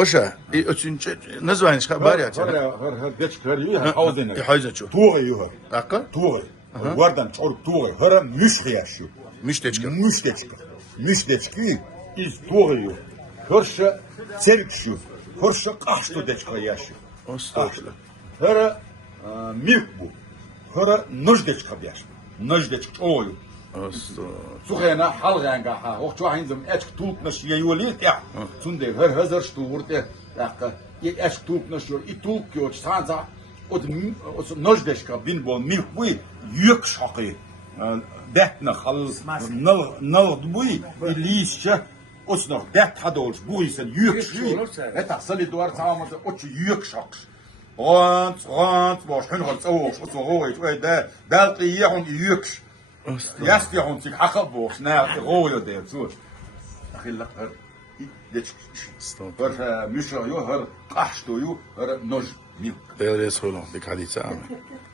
Boşa, üçüncü, ne zaman çıkar bari ya? هر ديش كاريو هاوزينا Hayza çok. توغي يوها Dakika, توغي وردن تعرف توغي هر مش خياشيو müşteçka. مش ديشكي إز توغي يو هرش سيركشيو هرش قاشتو ديش خياشيو Ostağfurullah. هر ميكبو هر نج ديش خبياش نج ديش اويو Ostağfurullah. سخينا حلغانغا ها هو شو هينزم اتش توك نش يوليت يا سوندي هر هزر شتورت يا اتش توك نش يور توك يور سانزا od nojdeshka bin bol milkbui yük şakı detne hal nal bui lische osnor det hadolş bu ise yük şey et asali duvar tamamı o yük şak und was hin hat so so roit da dalt yehun yük yast yehun sich hakabos na royo der so akhilla geç var müşra yo her qashto yo her noj milk Devre sorun. Bir hadise abi.